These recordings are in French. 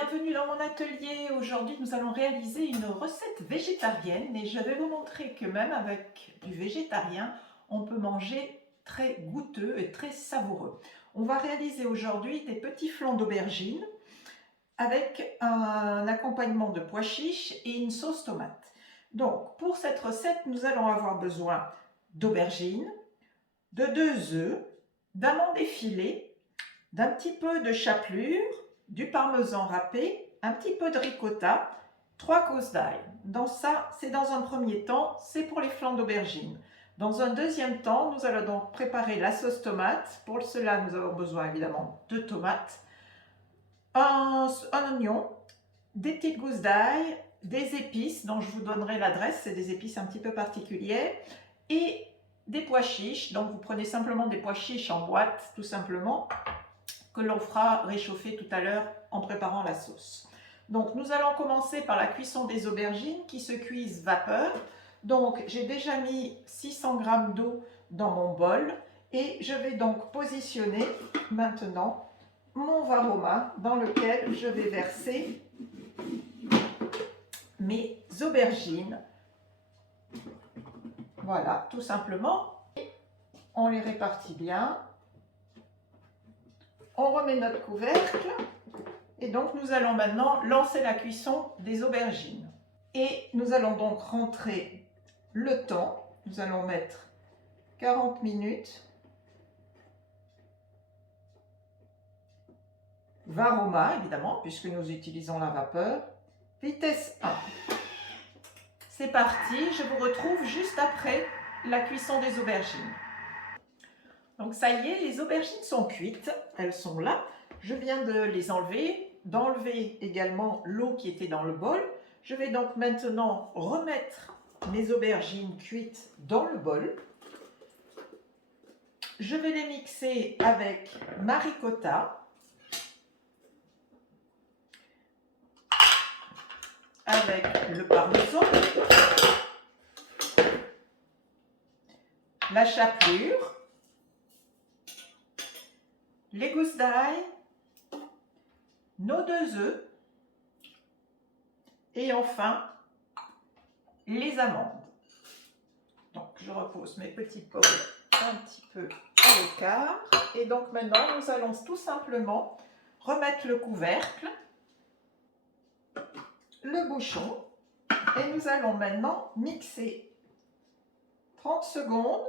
Bienvenue dans mon atelier. Aujourd'hui, nous allons réaliser une recette végétarienne et je vais vous montrer que même avec du végétarien, on peut manger très goûteux et très savoureux. On va réaliser aujourd'hui des petits flancs d'aubergine avec un accompagnement de pois chiches et une sauce tomate. Donc, pour cette recette, nous allons avoir besoin d'aubergines, de 2 œufs, d'amandes effilées, d'un petit peu de chapelure, du parmesan râpé, un petit peu de ricotta, 3 gousses d'ail. C'est dans un premier temps, c'est pour les flancs d'aubergine. Dans un deuxième temps, nous allons donc préparer la sauce tomate. Pour cela, nous avons besoin évidemment de tomates, un oignon, des petites gousses d'ail, des épices dont je vous donnerai l'adresse, c'est des épices un petit peu particulières, et des pois chiches. Donc vous prenez simplement des pois chiches en boîte, tout simplement, que l'on fera réchauffer tout à l'heure en préparant la sauce. Donc nous allons commencer par la cuisson des aubergines qui se cuisent vapeur. Donc j'ai déjà mis 600 g d'eau dans mon bol et je vais donc positionner maintenant mon varoma dans lequel je vais verser mes aubergines. Voilà, tout simplement. On les répartit bien. On remet notre couvercle et donc nous allons maintenant lancer la cuisson des aubergines. Et nous allons donc rentrer le temps. Nous allons mettre 40 minutes. Varoma évidemment, puisque nous utilisons la vapeur. Vitesse 1. C'est parti, je vous retrouve juste après la cuisson des aubergines. Donc ça y est, les aubergines sont cuites, elles sont là. Je viens de les enlever, d'enlever également l'eau qui était dans le bol. Je vais donc maintenant remettre mes aubergines cuites dans le bol. Je vais les mixer avec ma ricotta, avec le parmesan, la chapelure, les gousses d'ail, nos 2 œufs et enfin les amandes. Donc je repose mes petits pots un petit peu à l'écart et donc maintenant nous allons tout simplement remettre le couvercle, le bouchon et nous allons maintenant mixer 30 secondes.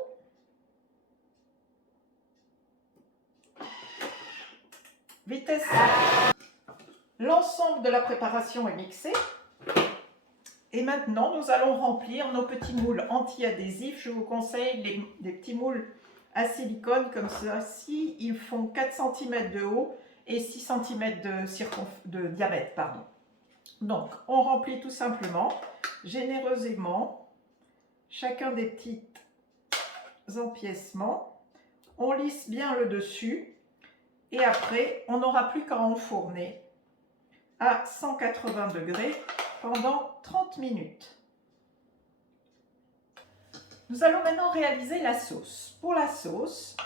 Vitesse 5. L'ensemble de la préparation est mixé. Et maintenant, nous allons remplir nos petits moules anti-adhésifs. Je vous conseille des petits moules à silicone comme ceci. Ils font 4 cm de haut et 6 cm de diamètre. Pardon. Donc, on remplit tout simplement, généreusement, chacun des petits empiècements. On lisse bien le dessus. Et après, on n'aura plus qu'à enfourner à 180 degrés pendant 30 minutes. Nous allons maintenant réaliser la sauce. Pour la sauce,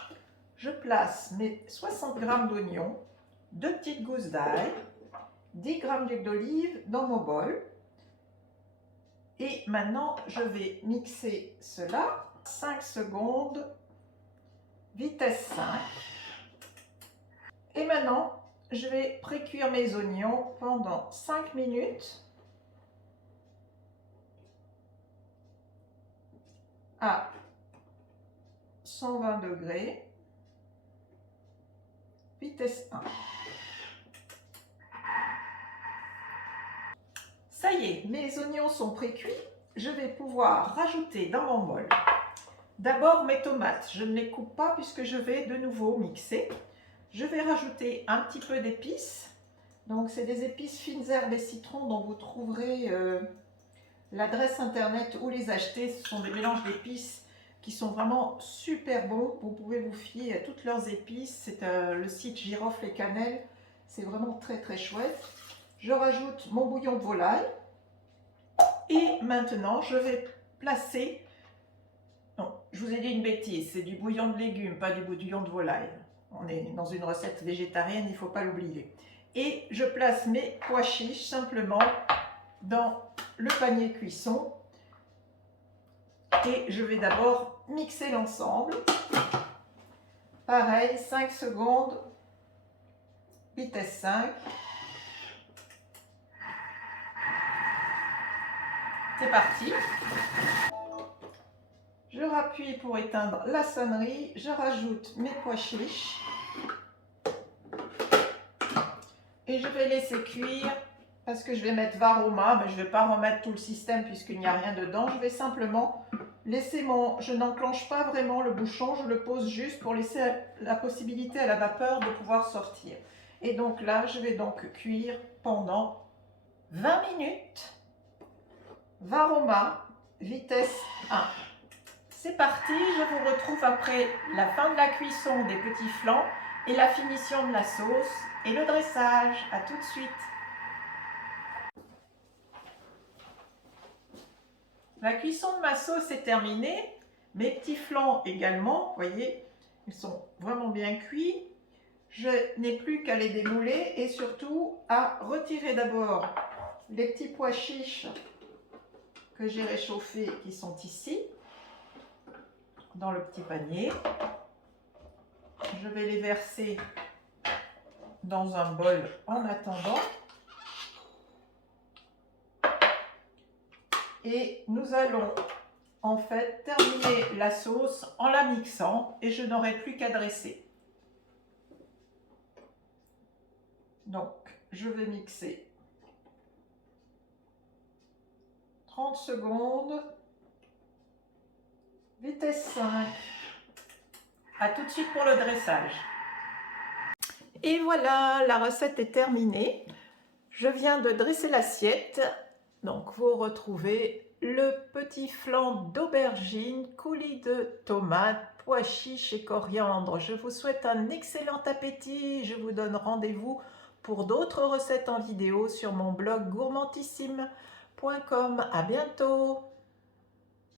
je place mes 60 g d'oignons, 2 petites gousses d'ail, 10 g d'huile d'olive dans mon bol. Et maintenant, je vais mixer cela. 5 secondes, vitesse 5. Et maintenant, je vais précuire mes oignons pendant 5 minutes à 120 degrés, vitesse 1. Ça y est, mes oignons sont précuits. Je vais pouvoir rajouter dans mon bol d'abord mes tomates. Je ne les coupe pas puisque je vais de nouveau mixer. Je vais rajouter un petit peu d'épices. Donc, c'est des épices fines herbes et citron dont vous trouverez l'adresse internet où les acheter. Ce sont des mélanges d'épices qui sont vraiment super bons. Vous pouvez vous fier à toutes leurs épices. C'est le site Girofle et Cannelle. C'est vraiment très très chouette. Je rajoute mon bouillon de volaille. Et maintenant, je vais placer... Non, je vous ai dit une bêtise. C'est du bouillon de légumes, pas du bouillon de volaille. On est dans une recette végétarienne, il ne faut pas l'oublier. Et je place mes pois chiches simplement dans le panier cuisson. Et je vais d'abord mixer l'ensemble. Pareil, 5 secondes, vitesse 5. C'est parti. Je rappuie pour éteindre la sonnerie. Je rajoute mes pois chiches. Et je vais laisser cuire parce que je vais mettre Varoma, mais je ne vais pas remettre tout le système puisqu'il n'y a rien dedans. Je vais simplement laisser je n'enclenche pas vraiment le bouchon, je le pose juste pour laisser la possibilité à la vapeur de pouvoir sortir. Et donc là, je vais donc cuire pendant 20 minutes. Varoma, vitesse 1. C'est parti, je vous retrouve après la fin de la cuisson des petits flancs et la finition de la sauce et le dressage. À tout de suite. La cuisson de ma sauce est terminée. Mes petits flancs également, vous voyez, ils sont vraiment bien cuits. Je n'ai plus qu'à les démouler et surtout à retirer d'abord les petits pois chiches que j'ai réchauffés qui sont ici, dans le petit panier. Je vais les verser dans un bol en attendant. Et nous allons en fait terminer la sauce en la mixant et je n'aurai plus qu'à dresser. Donc, je vais mixer 30 secondes, vitesse 5. À tout de suite pour le dressage. Et voilà, la recette est terminée. Je viens de dresser l'assiette. Donc, vous retrouvez le petit flan d'aubergine, coulis de tomates, pois chiches et coriandre. Je vous souhaite un excellent appétit. Je vous donne rendez-vous pour d'autres recettes en vidéo sur mon blog gourmandissime.com. À bientôt!